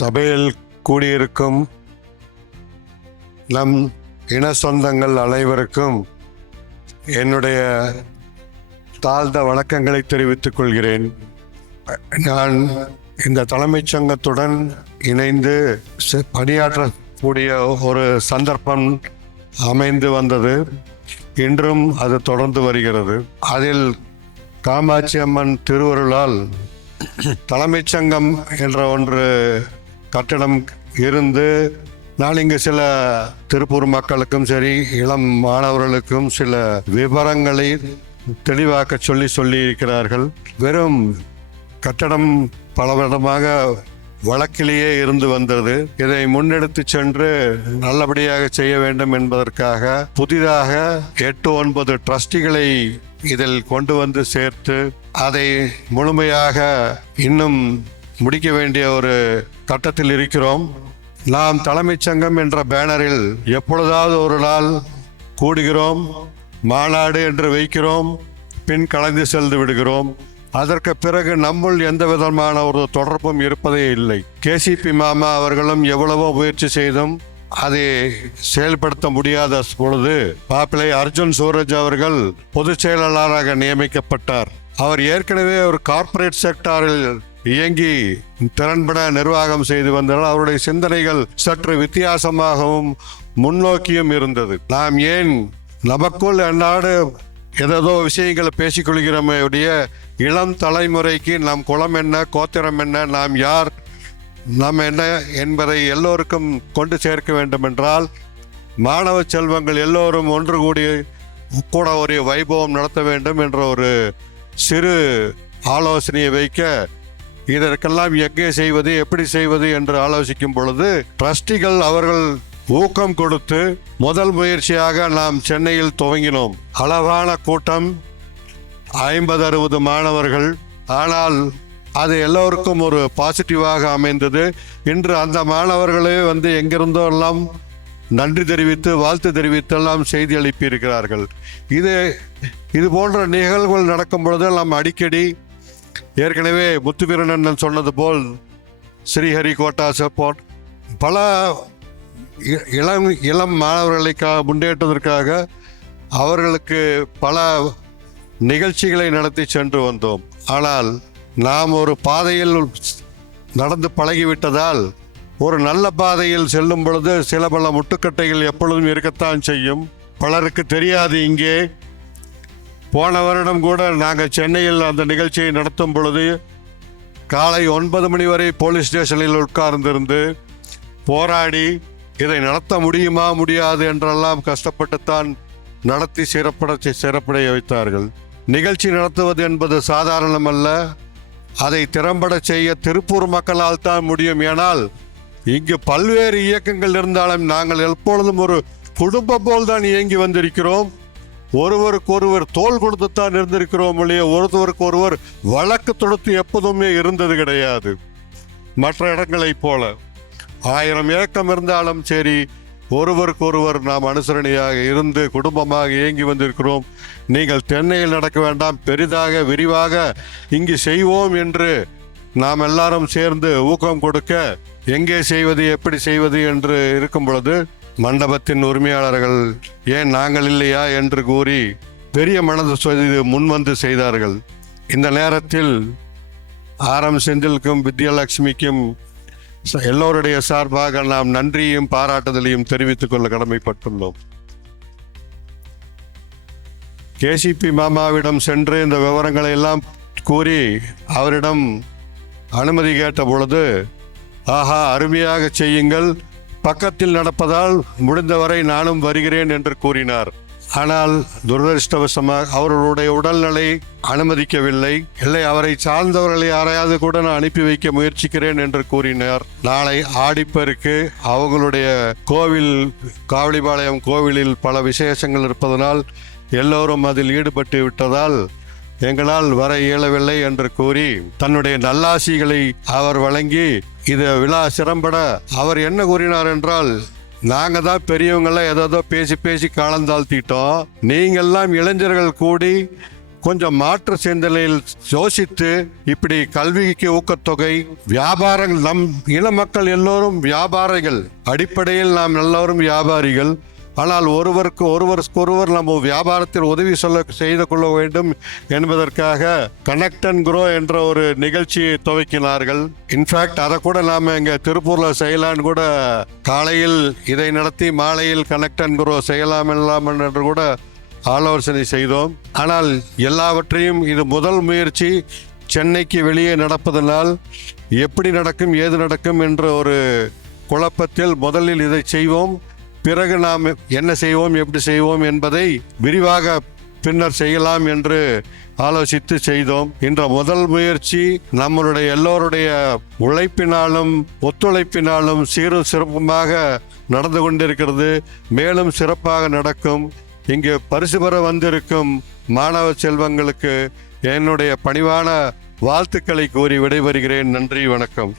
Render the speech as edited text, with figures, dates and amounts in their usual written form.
சபையில் கூடியிருக்கும் நம் இன சொந்தங்கள் அனைவருக்கும் என்னுடைய தாழ்ந்த வணக்கங்களை தெரிவித்துக் கொள்கிறேன். நான் இந்த தலைமைச் சங்கத்துடன் இணைந்து பணியாற்றக்கூடிய ஒரு சந்தர்ப்பம் அமைந்து வந்தது. இன்றும் அது தொடர்ந்து வருகிறது. அதில் காமாட்சி அம்மன் திருவருளால் தலைமைச் சங்கம் என்ற ஒன்று கட்டடம் இருந்து நான் இங்கு சில திருப்பூர் மக்களுக்கும் சரி இளம் மாணவர்களுக்கும் சில விவரங்களை தெளிவாக்க சொல்லி இருக்கிறார்கள். வெறும் கட்டடம் பல வருடமாக வழக்கிலேயே இருந்து வந்தது. இதை முன்னெடுத்து சென்று நல்லபடியாக செய்ய வேண்டும் என்பதற்காக புதிதாக 8-9 ட்ரஸ்டிகளை இதில் கொண்டு வந்து சேர்த்து அதை முழுமையாக இன்னும் முடிக்க வேண்டிய ஒரு கட்டத்தில் இருக்கிறோம். நாம் தலைமைச் சங்கம் என்ற பேனரில் எப்பொழுதாவது ஒரு நாள் கூடுகிறோம், மாநாடு என்று வைக்கிறோம், பின் கலந்து சென்று விடுகிறோம். அதற்கு பிறகு நம்முள் எந்த விதமான ஒரு தொடர்பும் இருப்பதே இல்லை. கேசிபி மாமா அவர்களும் எவ்வளவோ முயற்சி செய்தும் அதை செயல்படுத்த முடியாத பொழுது மாப்பிள்ளை அர்ஜுன் சூரஜ் அவர்கள் பொதுச் செயலாளராக நியமிக்கப்பட்டார். அவர் ஏற்கனவே ஒரு கார்ப்பரேட் செக்டாரில் இயங்கி திறன்பட நிர்வாகம் செய்து வந்தால் அவருடைய சிந்தனைகள் சற்று வித்தியாசமாகவும் முன்னோக்கியும் இருந்தது. நாம் ஏன் நமக்குள் அந்நாடு ஏதோ விஷயங்களை பேசிக்கொள்கிறோமே உடைய இளம் தலைமுறைக்கு நம் குலம் என்ன, கோத்திரம் என்ன, நாம் யார், நாம் என்ன என்பதை எல்லோருக்கும் கொண்டு சேர்க்க வேண்டும் என்றால் மாணவ செல்வங்கள் எல்லோரும் ஒன்று கூட ஒரு வைபவம் நடத்த வேண்டும் என்ற ஒரு சிறு ஆலோசனையை வைக்க, இதற்கெல்லாம் எங்கே செய்வது, எப்படி செய்வது என்று ஆலோசிக்கும் பொழுது ட்ரஸ்டிகள் அவர்கள் ஊக்கம் கொடுத்து முதல் முயற்சியாக நாம் சென்னையில் துவங்கினோம். அளவான கூட்டம், 50-60 மாணவர்கள். ஆனால் அது எல்லோருக்கும் ஒரு பாசிட்டிவாக அமைந்தது. இன்று அந்த மாணவர்களே வந்து எங்கிருந்தோ எல்லாம் நன்றி தெரிவித்து வாழ்த்து தெரிவித்தெல்லாம் செய்தி அளிப்பியிருக்கிறார்கள். இது போன்ற நிகழ்வுகள் நடக்கும் பொழுது நாம் அடிக்கடி ஏற்கனவே முத்துவீரன் சொன்னது போல் ஸ்ரீஹரிகோட்டா சப்போர்ட் பல இளம் மாணவர்களை முன்னேற்றதற்காக அவர்களுக்கு பல நிகழ்ச்சிகளை நடத்தி சென்று வந்தோம். ஆனால் நாம் ஒரு பாதையில் நடந்து பழகிவிட்டதால் ஒரு நல்ல பாதையில் செல்லும் பொழுது சில பல முட்டுக்கட்டைகள் எப்பொழுதும் இருக்கத்தான் செய்யும். பலருக்கு தெரியாது. இங்கே போன வருடம் கூட நாங்கள் சென்னையில் அந்த நிகழ்ச்சியை நடத்தும் பொழுது காலை 9 மணி வரை போலீஸ் ஸ்டேஷனில் உட்கார்ந்திருந்து போராடி இதை நடத்த முடியுமா முடியாது என்றெல்லாம் கஷ்டப்பட்டுத்தான் நடத்தி சிறப்படைய வைத்தார்கள். நிகழ்ச்சி நடத்துவது என்பது சாதாரணமல்ல. அதை திறம்பட செய்ய திருப்பூர் மக்களால் தான் முடியும். ஏனால் இங்கு பல்வேறு இயக்கங்கள் இருந்தாலும் நாங்கள் எப்பொழுதும் ஒரு குடும்பம் போல் தான் இயங்கி வந்திருக்கிறோம். ஒருவருக்கொருவர் தோள் கொடுத்துத்தான் இருந்திருக்கிறோம் ஒழிய ஒருவருக்கு ஒருவர் வழக்கு தொடுத்து எப்போதுமே இருந்தது கிடையாது. மற்ற இடங்களைப் போல 1000 இயக்கம் இருந்தாலும் சரி, ஒருவருக்கொருவர் நாம் அனுசரணையாக இருந்து குடும்பமாக இயங்கி வந்திருக்கிறோம். நீங்கள் சென்னையில் நடக்க வேண்டாம், பெரிதாக விரிவாக இங்கு செய்வோம் என்று நாம் எல்லாரும் சேர்ந்து ஊக்கம் கொடுக்க, எங்கே செய்வது எப்படி செய்வது என்று இருக்கும் பொழுது மண்டபத்தின் உரிமையாளர்கள் ஏன் நாங்கள் இல்லையா என்று கூறி பெரிய மனது முன்வந்து செய்தார்கள். இந்த நேரத்தில் ஆரம் செந்திலுக்கும் வித்யாலட்சுமிக்கும் எல்லோருடைய சார்பாக நாம் நன்றியும் பாராட்டுதலையும் தெரிவித்துக் கொள்ள கடமைப்பட்டுள்ளோம். கேசிபி மாமாவிடம் சென்று இந்த விவரங்களை எல்லாம் கூறி அவரிடம் அனுமதி கேட்ட பொழுது, ஆஹா அருமையாக செய்யுங்கள், பக்கத்தில் நடப்பதால் முடிந்தவரை நானும் வருகிறேன் என்று கூறினார். ஆனால் துரதிருஷ்டவசமாக அவர்களுடைய உடல்நிலை அனுமதிக்கவில்லை. இல்லை, அவரை சார்ந்தவர்களை யாரையாவது கூட நான் அனுப்பி வைக்க முயற்சிக்கிறேன் என்று கூறினார். நாளை ஆடிப்பெருக்கு அவங்களுடைய கோவில், காவலிபாளையம் கோவிலில் பல விசேஷங்கள் இருப்பதனால் எல்லோரும் அதில் ஈடுபட்டு விட்டதால் எங்களால் வர இயலவில்லை என்று கூறி தன்னுடைய நல்லாசிகளை அவர் வழங்கி இது விழா சிறம்பட அவர் என்ன கூறினார் என்றால், நாங்க தான் பெரியவங்கெல்லாம் ஏதோ பேசி காலந்தாழ்த்திட்டோம், நீங்கெல்லாம் இளைஞர்கள் கூடி கொஞ்சம் மாற்று சிந்தனையில் யோசித்து இப்படி கல்விக்கு ஊக்கத்தொகை, வியாபாரங்கள், நம் இன மக்கள் எல்லோரும் வியாபாரிகள், அடிப்படையில் நாம் எல்லோரும் வியாபாரிகள். ஆனால் ஒருவருக்கு நம்ம வியாபாரத்தில் உதவி செய்து கொள்ள வேண்டும் என்பதற்காக கனெக்ட் அண்ட் க்ரோ என்ற ஒரு நிகழ்ச்சியை துவக்கினார்கள். இன்ஃபேக்ட் அதை கூட நாம் இங்கே திருப்பூரில் செய்யலான்னு கூட, காலையில் இதை நடத்தி மாலையில் கனெக்ட் அண்ட் க்ரோ செய்யலாம் என்று கூட ஆலோசனை செய்தோம். ஆனால் எல்லாவற்றையும் இது முதல் முயற்சி சென்னைக்கு வெளியே நடப்பதனால் எப்படி நடக்கும் ஏது நடக்கும் என்ற ஒரு குழப்பத்தில் முதலில் இதை செய்வோம், பிறகு நாம் என்ன செய்வோம் எப்படி செய்வோம் என்பதை விரிவாக பின்னர் செய்யலாம் என்று ஆலோசித்து செய்தோம். என்ற முதல் முயற்சி நம்மளுடைய எல்லோருடைய உழைப்பினாலும் ஒத்துழைப்பினாலும் சீரும் சிறப்புமாக நடந்து கொண்டிருக்கிறது. மேலும் சிறப்பாக நடக்கும். இங்கு பரிசு பெற வந்திருக்கும் மாணவ செல்வங்களுக்கு என்னுடைய பணிவான வாழ்த்துக்களை கூறி விடைபெறுகிறேன். நன்றி, வணக்கம்.